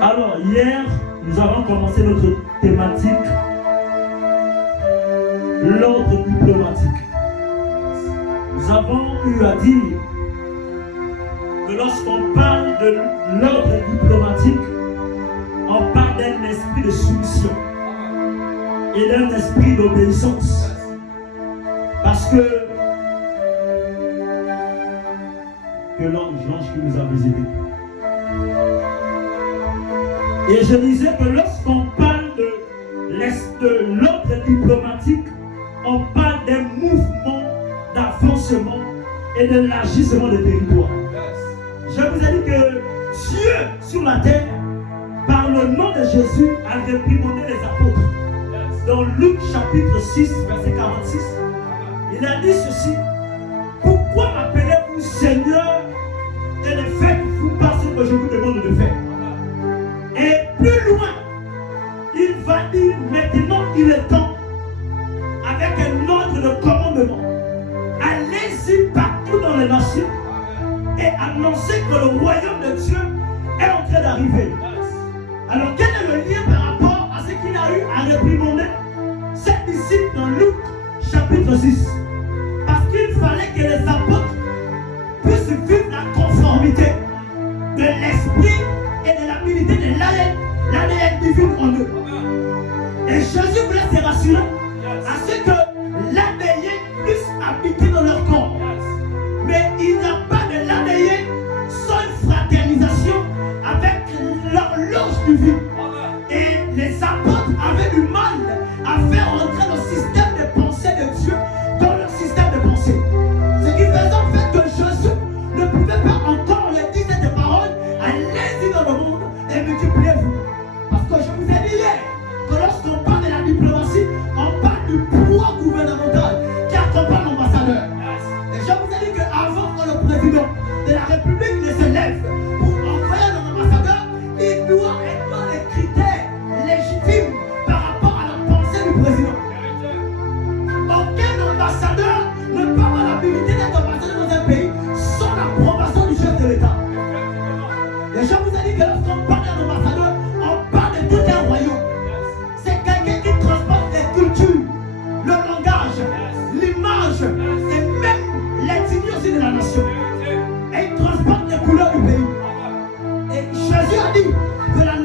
Alors, hier, nous avons commencé notre thématique, l'ordre diplomatique. Nous avons eu à dire que lorsqu'on parle de l'ordre diplomatique, on parle d'un esprit de soumission et d'un esprit d'obéissance. Parce que l'ange qui nous a visités. Et je disais que lorsqu'on parle de l'ordre diplomatique, on parle d'un mouvement d'avancement et de l'élargissement des territoires. Je vous ai dit que Dieu sur la terre, par le nom de Jésus, a réprimandé les apôtres. Dans Luc chapitre 6, verset 46, il a dit ceci: pourquoi m'appelez-vous Seigneur et ne faites-vous pas ce que je vous demande de faire? Et plus loin, il va dire maintenant il est temps, avec un ordre de commandement, allez-y partout dans les nations et annoncez que le royaume de Dieu est en train d'arriver. Alors quel est le lien par rapport à ce qu'il a eu à réprimander ses disciples dans Luc chapitre 6? Parce qu'il fallait que les apôtres puissent vivre la conformité de l'esprit et de l'habilité de l'ADN divine en eux. Et Jésus voulait se rassurer à ce que l'ADN puisse habiter dans leur corps. Mais il n'y a pas de l'ADN sans une fraternisation avec l'horloge divine. Et les apôtres avaient du mal à faire entrer le système de pensée de Dieu dans leur système de pensée. Ce qui faisait en fait que Jésus ne pouvait pas encore leur dire cette parole: allez-y dans le monde et multipliez-vous. Parce que je vous ai dit hier que lorsqu'on parle de la diplomatie, on parle du pouvoir gouvernemental qui accompagne l'ambassadeur. Et je vous ai dit qu'avant que le président de la République ne se lève pour envoyer un ambassadeur, il doit être dans les critères légitimes par rapport à la pensée du président. Aucun ambassadeur ne peut avoir l'habilité d'être ambassadeur dans un pays sans l'approbation du chef de l'État. Et je vous ai dit que lorsqu'on parle d'un ambassadeur, on parle de tout un royaume. C'est quelqu'un qui transporte les cultures, le langage, l'image et même l'ethnie aussi de la nation. Et il transporte les couleurs du pays. Et Jésus a dit que la